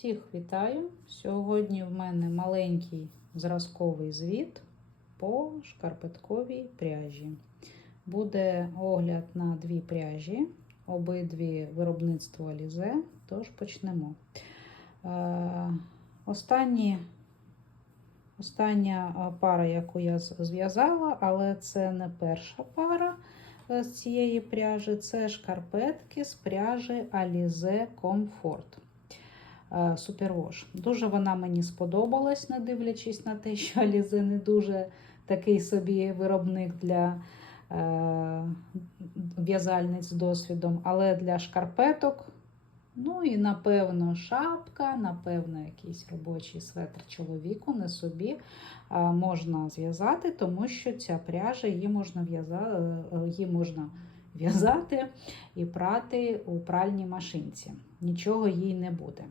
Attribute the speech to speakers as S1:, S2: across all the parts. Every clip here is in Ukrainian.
S1: Всіх вітаю! Сьогодні в мене маленький зразковий звіт по шкарпетковій пряжі. Буде огляд на дві пряжі, обидві виробництво Alize, тож почнемо. Е, Останні, остання е, пара, яку я зв'язала, але це не перша пара е, з цієї пряжі, це шкарпетки з пряжі Alize Comfort. Е, Супервош. Дуже вона мені сподобалась, не дивлячись на те, що Alize не дуже такий собі виробник для е, в'язальниць з досвідом, але для шкарпеток. Ну і напевно шапка, напевно, якийсь робочий светр чоловіку не собі е, можна зв'язати, тому що ця пряжа її можна в'язати, її можна в'язати і прати у пральній машинці. Нічого їй не буде.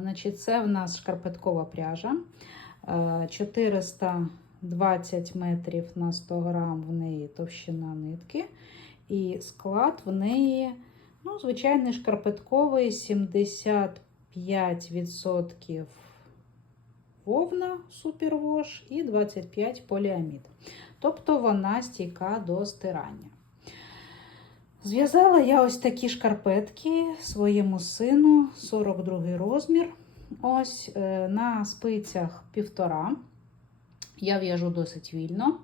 S1: Значить, це в нас шкарпеткова пряжа. Е, 420 метрів на 100 грам в неї товщина нитки. І склад в неї, ну, звичайний шкарпетковий 75% вовна супервош і 25 поліамід. Тобто вона стійка до стирання. Зв'язала я ось такі шкарпетки своєму сину, 42 розмір. Ось е, на спицях півтора. Я в'яжу досить вільно,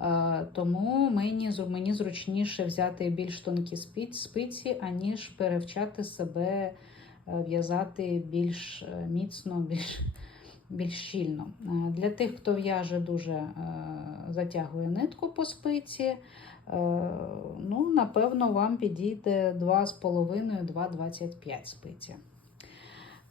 S1: е, тому мені, мені зручніше взяти більш тонкі спиці, аніж перевчати себе е, в'язати більш міцно, більш, більш щільно. Для тих, хто в'яже дуже затягує нитку по спиці, ну, напевно, вам підійде 2,5-2,25 спиці.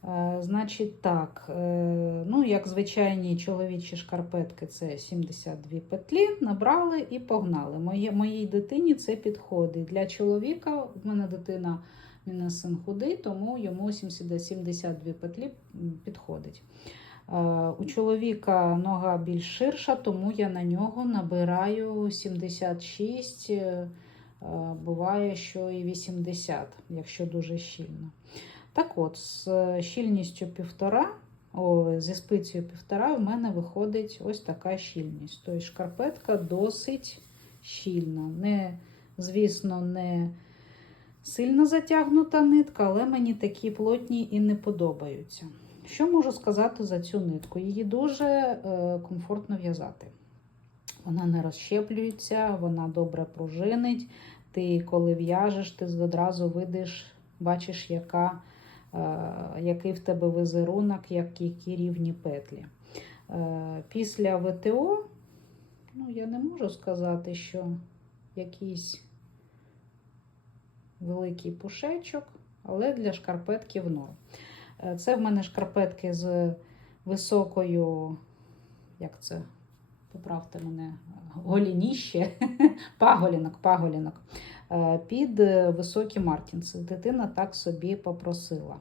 S1: Е, Значить, так, е, ну, як звичайні чоловічі шкарпетки, це 72 петлі, набрали і погнали. Моє, моїй дитині це підходить. Для чоловіка, в мене дитина, в мене син худий, тому йому 70 72 петлі підходить. Е, У чоловіка нога більш ширша, тому я на нього набираю 76, е, е, буває, що і 80, якщо дуже щільно. Так от, з щільністю півтора, о, зі спицею півтора, в мене виходить ось така щільність. Тобто шкарпетка досить щільна. Не, звісно, не сильно затягнута нитка, але мені такі плотні і не подобаються. Що можу сказати за цю нитку? Її дуже е, комфортно в'язати. Вона не розщеплюється, вона добре пружинить. Ти, коли в'яжеш, ти одразу видиш, бачиш, яка, е, який в тебе візерунок, як, які рівні петлі. Е, після ВТО, ну, я не можу сказати, що якийсь великий пушечок, але для шкарпетків норм. Е, Це в мене шкарпетки з високою, як це, поправте мене, голініще, паголінок, паголінок, е, під е, високі мартінси. Дитина так собі попросила.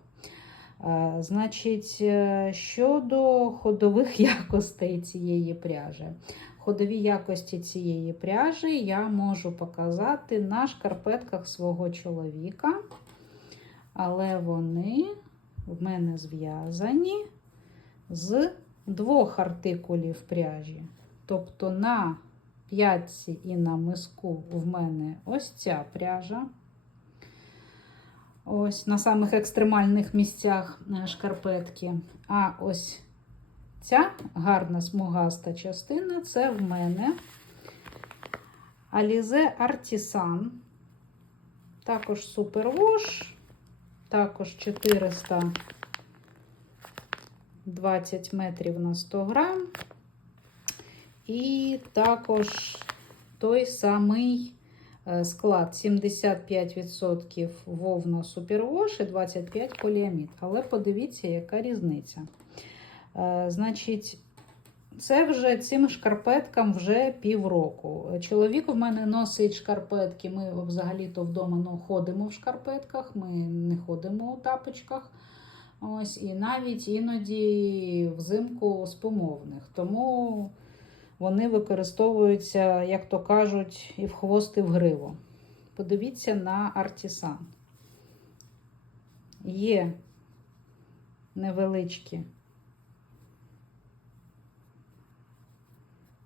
S1: Значить, щодо ходових якостей цієї пряжі. Ходові якості цієї пряжі я можу показати на шкарпетках свого чоловіка, але вони в мене зв'язані з двох артикулів пряжі. Тобто на п'ятці і на миску в мене ось ця пряжа. Ось на самих екстремальних місцях е, шкарпетки. А ось ця гарна смугаста частина це в мене Alize Artisan. Також Superwash, також 420 метрів на 100 грам. І також той самий е, склад 75% вовна Superwash і 25 поліамід. Але подивіться, яка різниця. Е, Значить, це вже цим шкарпеткам вже півроку. Чоловік в мене носить шкарпетки. Ми взагалі-то вдома ну, ходимо в шкарпетках, ми не ходимо у тапочках. Ось, і навіть іноді взимку з помовних. Тому вони використовуються, як то кажуть, і в хвост, і в гриву. Подивіться на артісан. Є невеличкі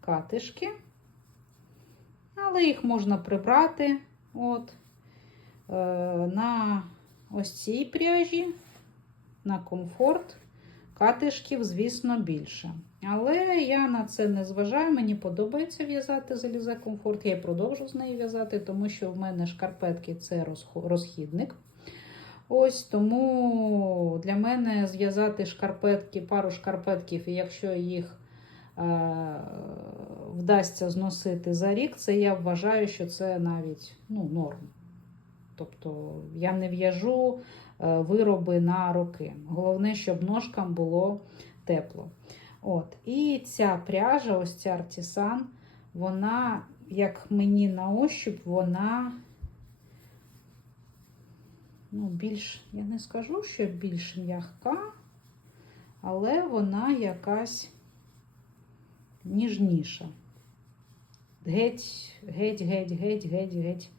S1: катишки, але їх можна прибрати. От, е, на ось цій пряжі, на комфорт, катишків, звісно, більше. Але я на це не зважаю. Мені подобається в'язати залізе комфорт. Я і продовжу з нею в'язати, тому що в мене шкарпетки це розхідник. Ось тому для мене зв'язати шкарпетки, пару шкарпетків, і якщо їх е, вдасться зносити за рік, це я вважаю, що це навіть ну, норм. Тобто я не в'яжу е, вироби на роки. Головне, щоб ножкам було тепло. От. І ця пряжа, ось ця артісан, вона, як мені на ощуп, вона ну, більш, я не скажу, що більш м'яка, але вона якась ніжніша. Геть, геть, геть, геть, геть, геть.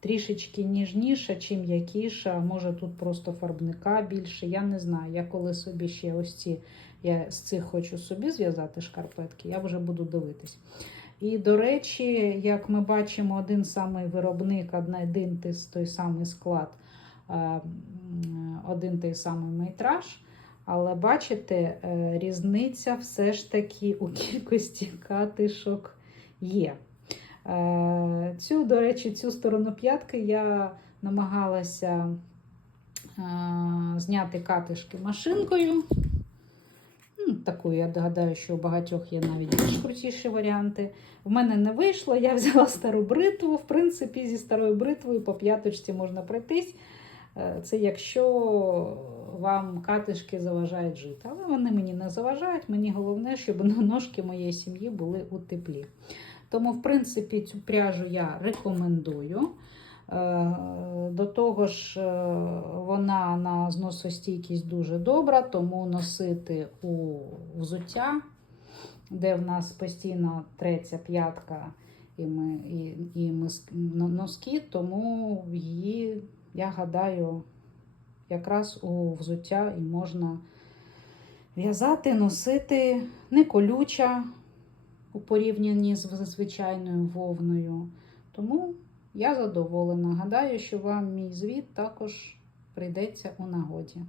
S1: Трішечки ніжніша чи м'якіша, може тут просто фарбника більше. Я не знаю. Я коли собі ще ось ці, я з цих хочу собі зв'язати шкарпетки, я вже буду дивитись. І, до речі, як ми бачимо, один самий виробник, один той самий склад, один той самий метраж. Але бачите, е, різниця все ж таки у кількості катишок є. Е, Цю, до речі, цю сторону п'ятки я намагалася е, зняти катишки машинкою. Ну, Таку, я гадаю, що у багатьох є навіть більш крутіші варіанти. В мене не вийшло, я взяла стару бритву. В принципі, зі старою бритвою по п'яточці можна пройтись. Е, Це якщо вам катишки заважають жити. Але вони мені не заважають. Мені головне, щоб ножки моєї сім'ї були у теплі. Тому, в принципі, цю пряжу я рекомендую. Е, До того ж, е, вона на зносостійкість дуже добра, тому носити у взуття, де в нас постійно треться п'ятка і, ми, і, і но- носки, тому її, я гадаю, якраз у взуття і можна в'язати, носити, не колюча у порівнянні з звичайною вовною. Тому я задоволена. Гадаю, що вам мій звіт також прийдеться у нагоді.